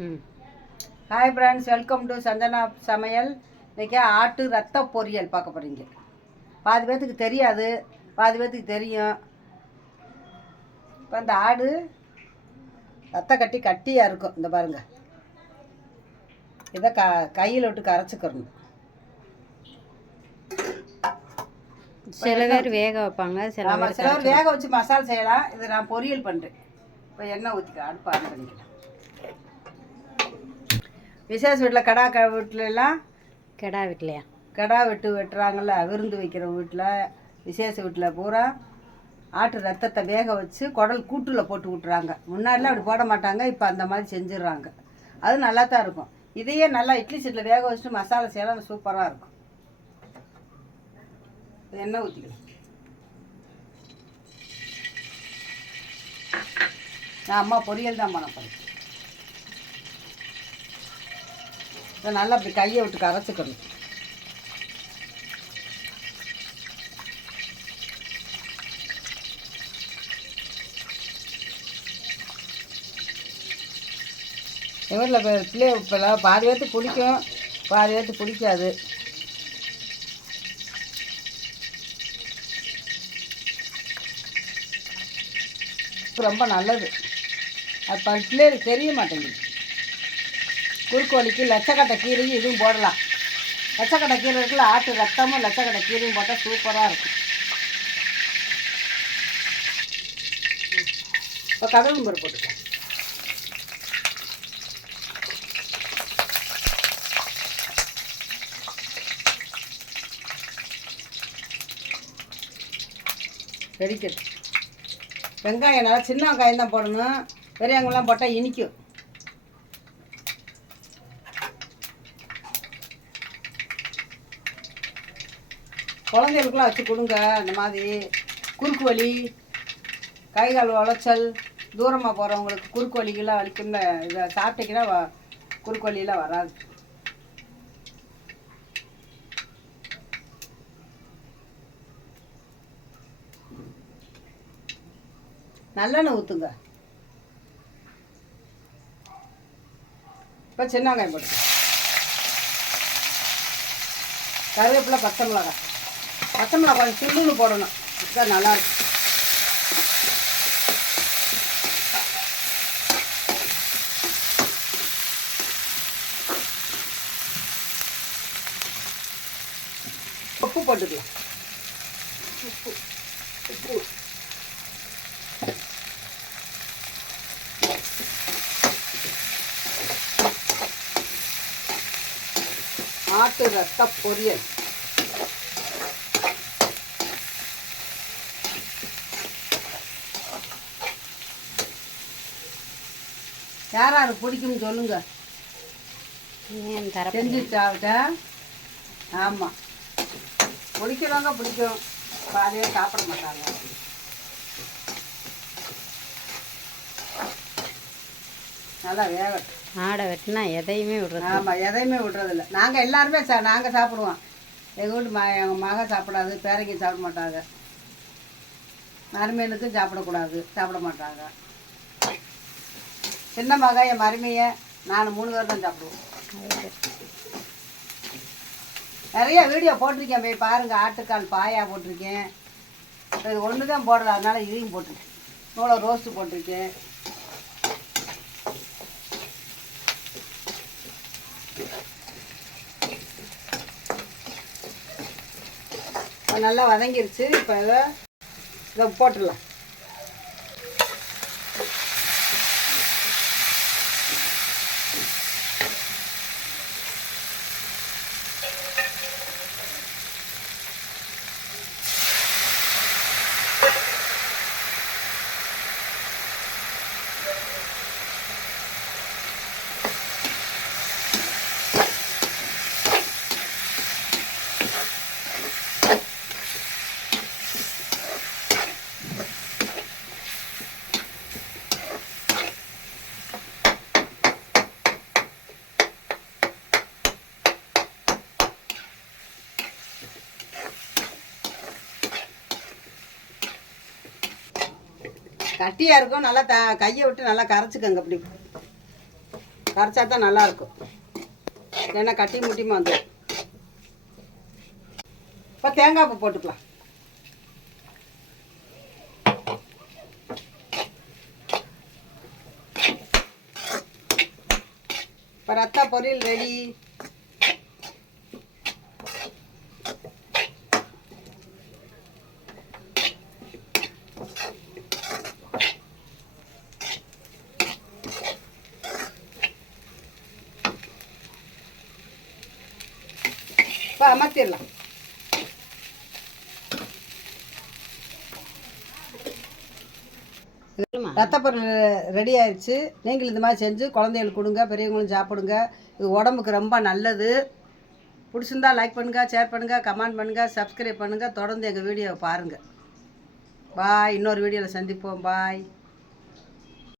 Hi friends, welcome to Chandana Samayal. இன்றைக்கி ஆட்டு ரத்த பொரியல் பார்க்க போகிறீங்க. பாதி பேர்த்துக்கு தெரியாது, பாதி பேர்த்துக்கு தெரியும். இப்போ இந்த ஆடு ரத்த கட்டியாக இருக்கும். இந்த பாருங்கள், இதை கையில் விட்டு கரைச்சிக்கிறணும். சில பேர் வேக வைப்பாங்க, சில பேர் வேக வச்சு மசாலா செய்யலாம். இதை நான் பொரியல் பண்ணுறேன். இப்போ எண்ணெய் ஊற்றிக்கலாம், அடுப்பு ஆன் பண்ணிக்கலாம். விசேஷ வீட்டில் வீட்டிலலாம் கடா வெட்டுறாங்கள்ல, விருந்து வைக்கிற வீட்டில், விசேஷ வீட்டில் பூரா ஆட்டு ரத்தத்தை வேக வச்சு குடல் கூட்டில் போட்டு விட்டுறாங்க. முன்னாடிலாம் அப்படி போட மாட்டாங்க, இப்போ அந்த மாதிரி செஞ்சிடுறாங்க. அது நல்லா தான் இருக்கும். இதையே நல்லா இட்லி சீட்டில் வேக வச்சுட்டு மசாலா செய்யலாம், சூப்பராக இருக்கும். எண்ணெய் ஊற்றிக்கலாம். நான் அம்மா பொரியல் தான் பண்ண போகிறேன். இதை நல்லா அப்படி கையை விட்டு கரைச்சிக்கணும். எங்கள் வீட்டில் பிள்ளைய இப்போலாம் பாதி பேர்த்து பிடிக்கும், பாதி பேர்த்து பிடிக்காது. ரொம்ப நல்லது. அது பிள்ளைகளுக்கு தெரிய மாட்டேங்குது. குறுக்கு வலிக்கு லட்சக்கட்டை கீரையும் இதுவும் போடலாம். லட்சக்கட்டை கீரை இருக்குல்ல, ஆட்டு ரத்தமும் லட்சக்கட்டை கீரையும் போட்டால் சூப்பராக இருக்கும். இப்போ கடலும் பருப்பு போட்டுக்கலாம். வெடிக்கிறது. வெங்காயம் நல்லா சின்ன வெங்காயம் தான் போடணும், பெரிய வெங்காயம்லாம் போட்டால் இனிக்கும். குழந்தைகளுக்குலாம் வச்சு கொடுங்க. இந்த மாதிரி குறுக்கு வலி, கை கால் உளைச்சல், தூரமாக போகிறவங்களுக்கு குறுக்கு வலிக்கெல்லாம் வலிக்கும்ல, இதை சாப்பிட்டீங்கன்னா குறுக்கு வலியெல்லாம் வராது. நல்லெண்ணெய் ஊற்றுங்க. இப்போ சின்ன வெங்காயம் போட்டு, கருவேப்பிலை, பச்சை மிளகாய் கொஞ்சம் சுள்ளுன்னு போடணும், இதுதான் நல்லாயிருக்கும். உப்பு போட்டுக்கலாம். உப்பு ஆட்டு ரத்த பொரியல். யார் யார் பிடிக்கும்னு சொல்லுங்க, செஞ்சு சாப்பிட்டா. ஆமாம், பிடிக்கிறவங்க பிடிக்கும், பாதியே சாப்பிட மாட்டாங்க. நல்லா வேகட்டும். ஆடை வெட்டினா எதையுமே விடுறது. ஆமாம், எதையுமே விடுறதில்ல. நாங்கள் எல்லாருமே நாங்கள் சாப்பிடுவோம். எங்கள் வீட்டு எங்கள் மகன் சாப்பிடாது, பேரங்க சாப்பிட மாட்டாங்க, மருமையனுக்கும் சாப்பிட மாட்டாங்க. சின்ன மகன், என் மருமையை, நான் 3 பேர் தான் சாப்பிடுவோம். நிறைய வீடியோ போட்டிருக்கேன், போய் பாருங்கள். ஆட்டுக்கால் பாயா போட்டிருக்கேன். இது ஒன்று தான் போடல, அதனால் இதையும் போட்டிருக்கேன். இவ்வளோ ரோஸ்ட்டு போட்டிருக்கேன். நல்லா வதங்கிருச்சு. இப்போ இதை போட்டுடலாம். கட்டியாக இருக்கும். நல்லா கையை விட்டு நல்லா கரைச்சிக்கங்க. அப்படி கரைச்சா தான் நல்லாயிருக்கும், இல்லைன்னா கட்டி முட்டியுமா வந்துடும். இப்போ தேங்காய் பூ போட்டுக்கலாம். இப்போ ரத்த பொரியல் ரெடி. இப்போ அமர்த்திடலாம். ரத்தப்பொருள் ரெடி ஆயிடுச்சு. நீங்கள் இந்த மாதிரி செஞ்சு குழந்தைகளுக்கு கொடுங்க, பெரியவங்களும் சாப்பிடுங்க. இது உடம்புக்கு ரொம்ப நல்லது. பிடிச்சிருந்தா லைக் பண்ணுங்கள், ஷேர் பண்ணுங்கள், கமெண்ட் பண்ணுங்கள், சப்ஸ்கிரைப் பண்ணுங்கள். தொடர்ந்து எங்கள் வீடியோவை பாருங்கள். பாய். இன்னொரு வீடியோவில் சந்திப்போம். பாய்.